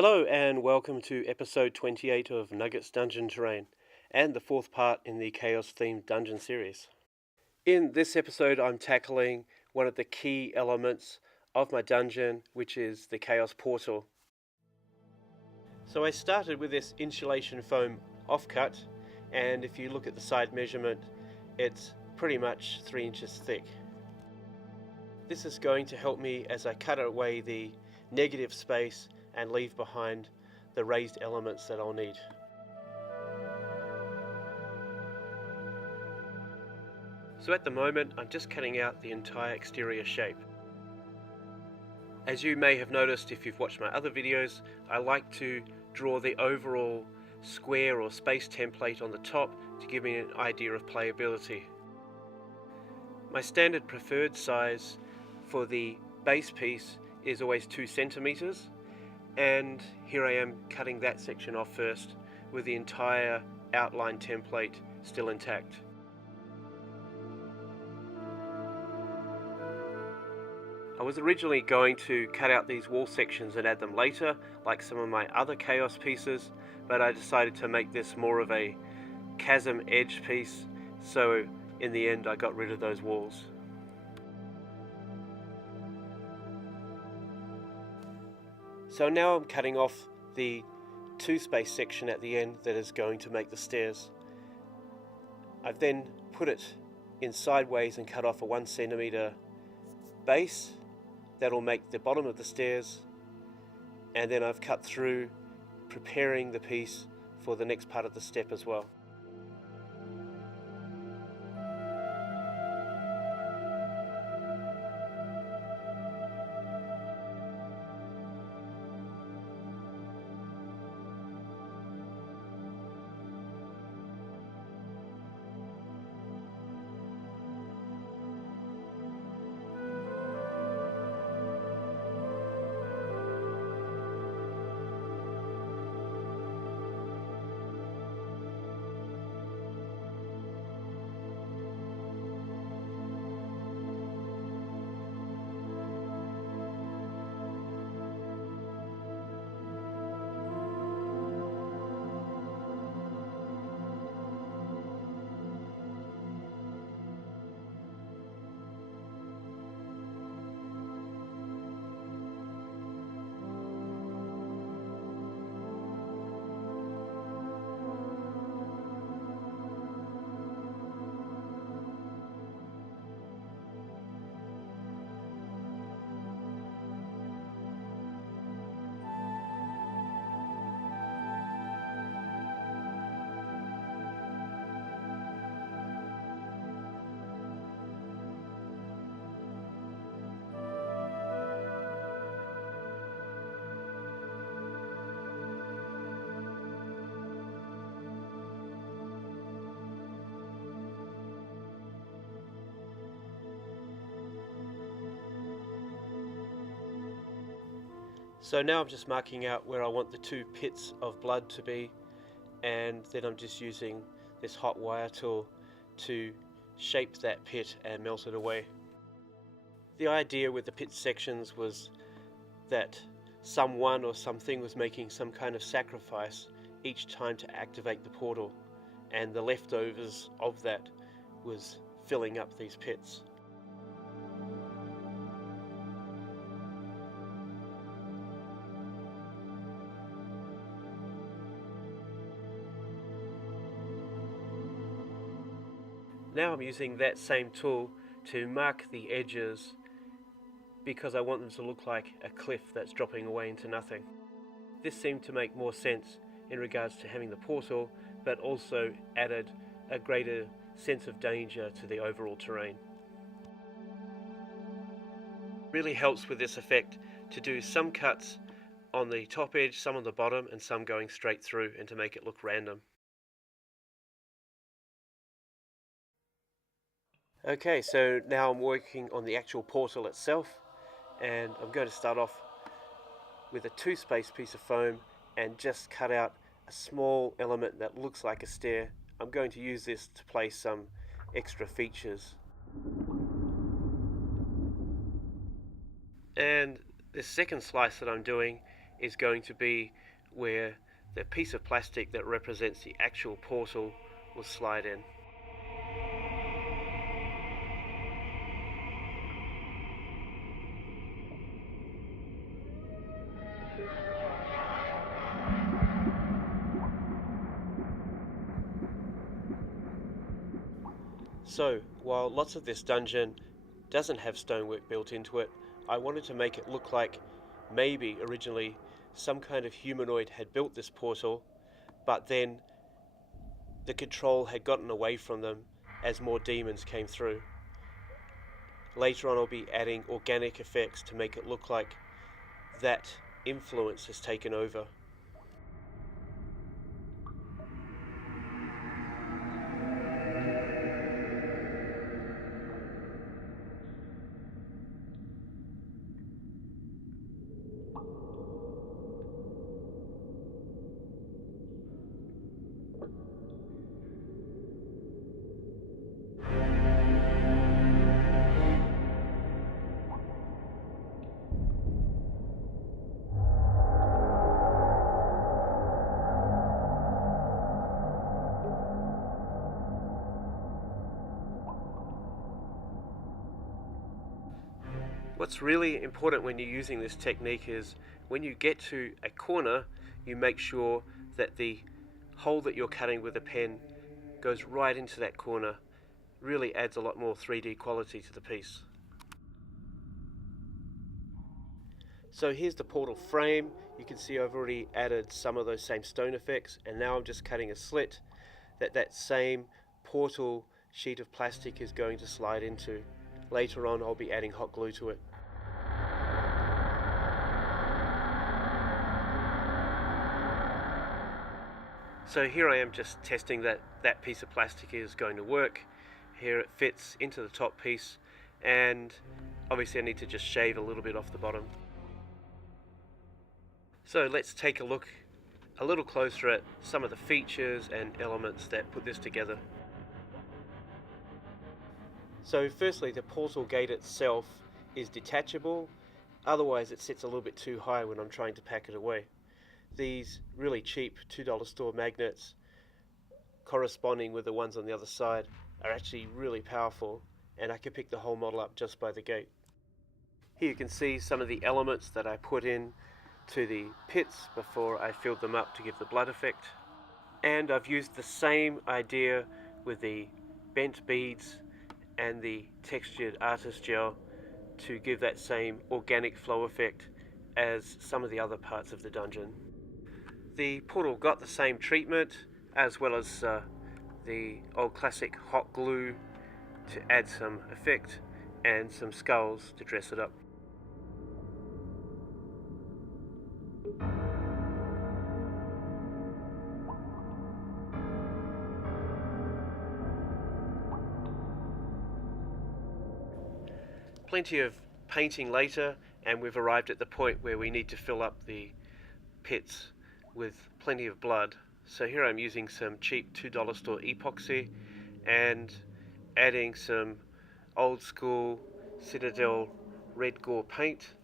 Hello and welcome to episode 28 of Nuggets Dungeon Terrain, and the fourth part in the Chaos-themed dungeon series. In this episode I'm tackling one of the key elements of my dungeon, which is the Chaos Portal. So I started with this insulation foam offcut, and if you look at the side measurement, it's pretty much 3 inches thick. This is going to help me as I cut away the negative space and leave behind the raised elements that I'll need. So at the moment I'm just cutting out the entire exterior shape. As you may have noticed if you've watched my other videos, I like to draw the overall square or space template on the top to give me an idea of playability. My standard preferred size for the base piece is always 2 centimeters, and here I am cutting that section off first with the entire outline template still intact. I was originally going to cut out these wall sections and add them later, like some of my other Chaos pieces, but I decided to make this more of a chasm edge piece, so in the end I got rid of those walls. So now I'm cutting off the 2 space section at the end that is going to make the stairs. I've then put it in sideways and cut off a 1 centimeter base that'll make the bottom of the stairs, and then I've cut through preparing the piece for the next part of the step as well. So now I'm just marking out where I want the 2 pits of blood to be, and then I'm just using this hot wire tool to shape that pit and melt it away. The idea with the pit sections was that someone or something was making some kind of sacrifice each time to activate the portal, and the leftovers of that was filling up these pits. Now I'm using that same tool to mark the edges because I want them to look like a cliff that's dropping away into nothing. This seemed to make more sense in regards to having the portal, but also added a greater sense of danger to the overall terrain. It really helps with this effect to do some cuts on the top edge, some on the bottom, and some going straight through, and to make it look random. Okay, so now I'm working on the actual portal itself, and I'm going to start off with a 2 space piece of foam and just cut out a small element that looks like a stair. I'm going to use this to place some extra features. And the second slice that I'm doing is going to be where the piece of plastic that represents the actual portal will slide in. So, while lots of this dungeon doesn't have stonework built into it, I wanted to make it look like maybe originally some kind of humanoid had built this portal, but then the control had gotten away from them as more demons came through. Later on I'll be adding organic effects to make it look like that influence has taken over. What's really important when you're using this technique is when you get to a corner, you make sure that the hole that you're cutting with a pen goes right into that corner. Really adds a lot more 3D quality to the piece. So here's the portal frame. You can see I've already added some of those same stone effects, and now I'm just cutting a slit that same portal sheet of plastic is going to slide into. Later on I'll be adding hot glue to it. So here I am just testing that that piece of plastic is going to work. Here it fits into the top piece, and obviously I need to just shave a little bit off the bottom. So let's take a look a little closer at some of the features and elements that put this together. So firstly, the portal gate itself is detachable, otherwise it sits a little bit too high when I'm trying to pack it away. These really cheap $2 store magnets corresponding with the ones on the other side are actually really powerful, and I can pick the whole model up just by the gate. Here you can see some of the elements that I put in to the pits before I filled them up to give the blood effect. And I've used the same idea with the bent beads and the textured artist gel to give that same organic flow effect as some of the other parts of the dungeon. The portal got the same treatment, as well as the old classic hot glue to add some effect, and some skulls to dress it up. Plenty of painting later, and we've arrived at the point where we need to fill up the pits with plenty of blood. So here I'm using some cheap $2 store epoxy and adding some old school Citadel red gore paint.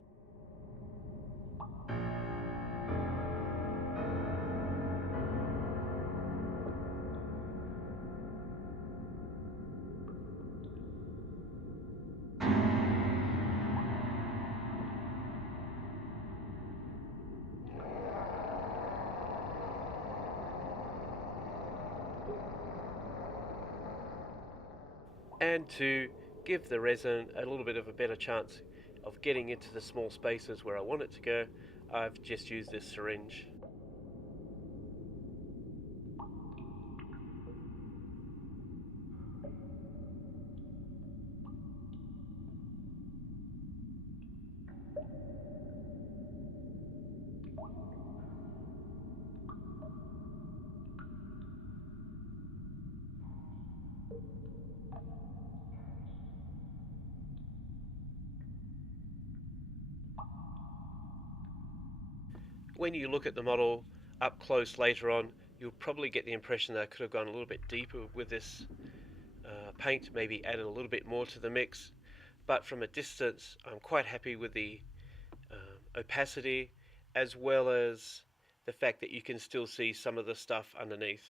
And to give the resin a little bit of a better chance of getting into the small spaces where I want it to go, I've just used this syringe. When you look at the model up close later on, you'll probably get the impression that I could have gone a little bit deeper with this paint, maybe added a little bit more to the mix. But from a distance, I'm quite happy with the opacity as well as the fact that you can still see some of the stuff underneath.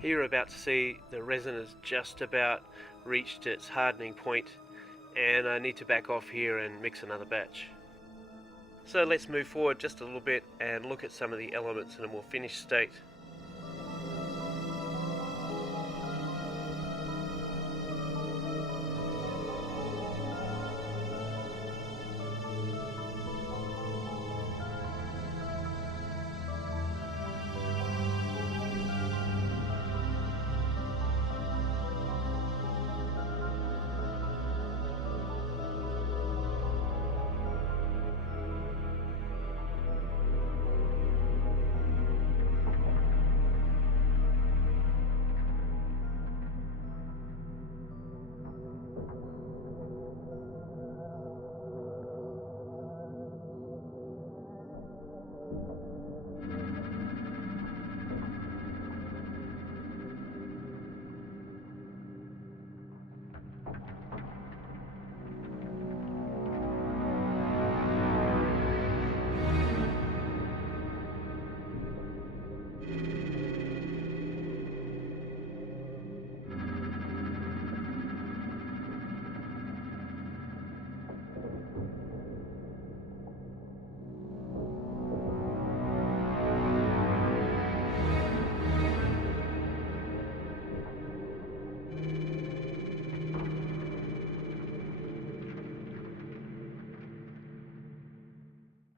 Here you're about to see the resin has just about reached its hardening point, and I need to back off here and mix another batch. So let's move forward just a little bit and look at some of the elements in a more finished state.